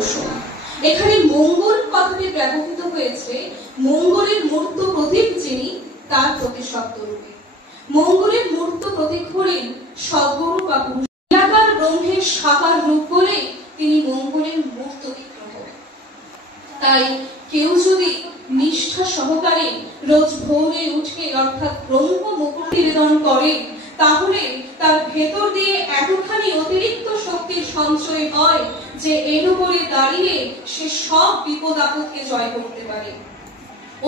কুসুম। এখানে মঙ্গল কথাটি ব্যবহৃত হয়েছে মঙ্গলের মূর্ত প্রতীক যিনি তার প্রতিশব্দ রূপে। মঙ্গলের মূর্ত প্রতীক হলেন সদ্গুরু বা নিরাকার ব্রহ্মের সাকার রূপ বলে তিনি মঙ্গলের মূর্ত বিগ্রহ। তাই কেউ যদি নিষ্ঠা সহকারে রোজ ভোরে উঠে অর্থাৎ ব্রহ্ম মুকুট নিবেদন করে, তাহলে তার ভেতর দিয়ে এতখানি অতিরিক্ত শক্তির সঞ্চয় হয় যে এর উপরে দাঁড়িয়ে সে সব বিপদ আপদকে জয় করতে পারে।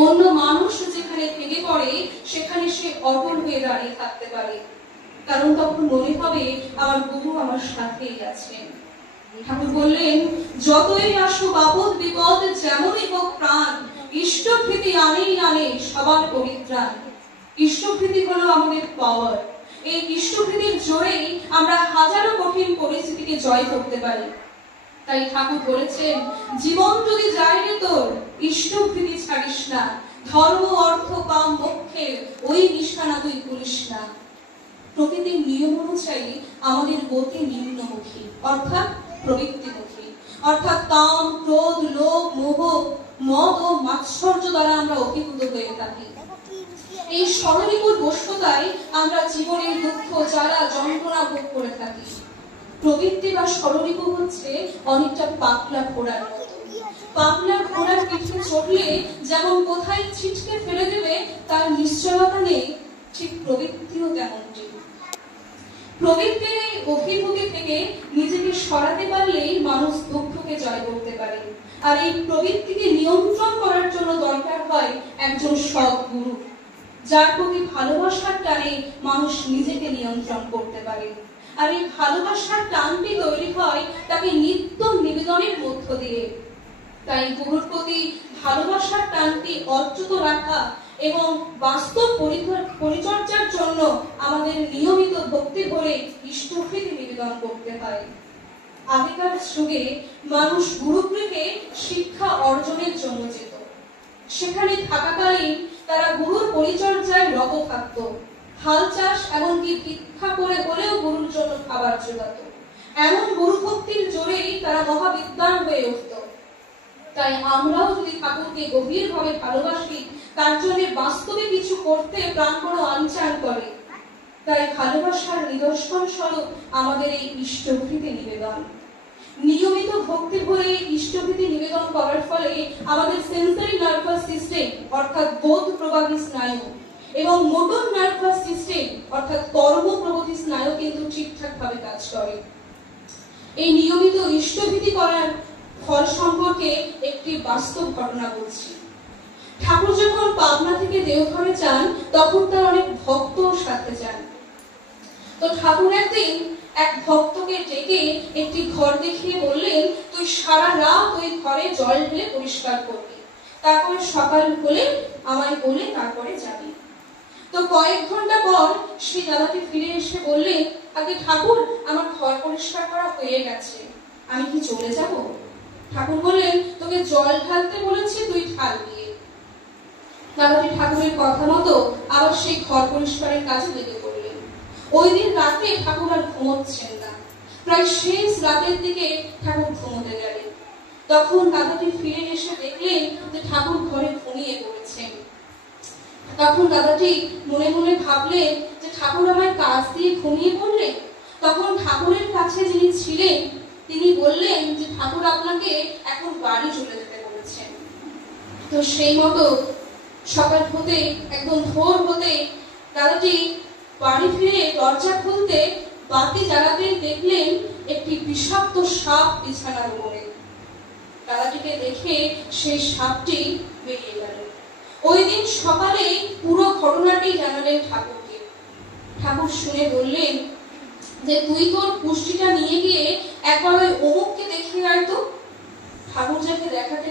অন্য মানুষ যেখানে ভেঙে পড়ে সেখানে সে অটল হয়ে দাঁড়িয়ে থাকতে পারে, কারণ তখন মনে হবে আমার গুরু আমার সাথেই আছেন। ঠাকুর বললেন, যতই আসুক আপদ বিপদ যেমনই হোক প্রাণ, ইষ্টভৃতি আনেই আনে সবার পরিত্রাণ। ইষ্টভৃতি হলো আমাদের পাওয়ার। এই ইষ্টভৃতির জোরেই আমরা হাজারো কঠিন পরিস্থিতিকে জয় করতে পারি। তাই ঠাকুর বলেছেন, জীবন যদি যায় রে তোর, ইষ্টভৃতি ছাড়িস না, ধর্ম অর্থ কাম মোক্ষের ওই নিষ্ঠানা তুই ভুলিস না। প্রকৃতির নিয়ম অনুযায়ী আমাদের গতি নিম্নমুখী অর্থাৎ প্রবৃত্তিমুখী, অর্থাৎ কাম ক্রোধ লোভ মোহ মদ ও মাৎসর্য দ্বারা আমরা অভিভূত হয়ে থাকি। এই ষড়রিপুর বশ্যতায় আমরা জীবনের দুঃখ জ্বালা যন্ত্রণা ভোগ করে থাকি। প্রবৃত্তি বা ষড়রিপু হচ্ছে অনেকটা পাগলা ঘোড়ার মতো। পাগলা ঘোড়ার পিঠে চড়লে যেমন কোথায় ছিটকে ফেলে দেবে তার নিশ্চয়তা নেই, ঠিক প্রবৃত্তিও তেমনটি। প্রবৃত্তির এই অভিভূতি থেকে নিজেকে সরাতে পারলেই মানুষ দুঃখকে জয় করতে পারে। আর এই প্রবৃত্তিকে নিয়ন্ত্রণ করার জন্য দরকার হয় একজন সৎ গুরু, যার প্রতি ভালোবাসার টানে মানুষ নিজেকে নিয়ন্ত্রণ করতে পারে। আর এই ভালোবাসার টানটি তৈরি হয় তাকে নিত্য নিবেদনের মধ্য দিয়ে। তাই গুরুর প্রতি ভালোবাসার টানটি অর্জিত রাখা এবং বাস্তব পরিচর্যার জন্য আমাদের নিয়মিত ভক্তি ভরে ইষ্টভৃতি নিবেদন করতে হয়। আগেকার যুগে মানুষ গুরুগৃহে শিক্ষা অর্জনের জন্য যেত। সেখানে থাকাকালীন তারা গুরুর পরিচর্যায় রত থাকত। হাল চাষ এমনকি ভিক্ষা করে হলেও গুরুর জন্য খাবার জোগাত। এমন গুরু ভক্তির জোরেই তারা মহাবিদ্বান হয়ে উঠত। তাই আমরাও যদি ঠাকুরকে গভীরভাবে ভালোবাসি, তার জন্য বাস্তবে কিছু করতে প্রাণপণ আনচান করে। তাই ভালোবাসার নিদর্শন স্বরূপ আমাদের এই ইষ্টভৃতি নিবেদন। নিয়মিত ভক্তি ভরে ইষ্টভৃতি নিবেদন করার ফলে আমাদের সেন্সরি নার্ভাস সিস্টেম অর্থাৎ বোধ প্রবাহী স্নায়ু এবং মোটর নার্ভাস সিস্টেম অর্থাৎ কর্ম প্রবোধী স্নায়ু কিন্তু ঠিকঠাক ভাবে কাজ করে। এই নিয়মিত ইষ্টভৃতি করার ফল সম্পর্কে একটি বাস্তব ঘটনা বলছি। ঠাকুর যখন পাবনা থেকে দেওঘরে যান, তখন তার অনেক ভক্ত সাথে যান। তো ঠাকুর একদিন এক ভক্তকে ডেকে একটি ঘর দেখিয়ে বললেন, তুই সারা রাত ওই ঘরে জল ঢেলে পরিষ্কার করবি, তারপরে সকাল হলে আমায় বলে তারপরে যাবি। তো কয়েক ঘন্টা পর সেই দাদাটি ফিরে এসে বললেন, আগে ঠাকুর আমার ঘর পরিষ্কার করা হয়ে গেছে, আমি কি চলে যাব? ঠাকুর বললেন, তোকে জল ঢালতে বলেছি, তুই ঢাল দিয়ে। দাদাটি ঠাকুরের কথা মতো আবার সেই ঘর পরিষ্কারের কাজে লেগে পড়লেন। ওই দিন রাতে ঠাকুর আর ঘুমোচ্ছেন না। প্রায় শেষ রাতের দিকে ঠাকুর ঘুমোতে গেলেন। তখন দাদাটি ফিরে এসে দেখলেন যে ঠাকুর ঘরে ঘুমিয়ে পড়েছেন। তখন দাদাটি মনে মনে ভাবলেন যে ঠাকুর আমার কাজ দিয়ে ঘুমিয়ে পড়লেন। তখন ঠাকুরের কাছে যিনি ছিলেন তিনি বললেন যে ঠাকুর আপনাকে এখন বাড়ি চলে যেতে বলেছেন। তো সেই মতো সকাল হতে একদম ভোর হতে দাদাটি বাড়ি ফিরে দরজা খুলতে বাতি জ্বালাতে দেখলেন একটি বিষাক্ত সাপ বিছানার উপরে। দাদাটিকে দেখে সেই সাপটি বেরিয়ে গেল। ওই দিন সকালে পুরো ঘটনাটি জানালেন ঠাকুরকে। ঠাকুর শুনে বললেন যে তুই তোর পুষ্টিটা নিয়ে গিয়ে একবার ওই অমুককে দেখিয়ে আয় তো। ঠাকুর যাকে দেখাতে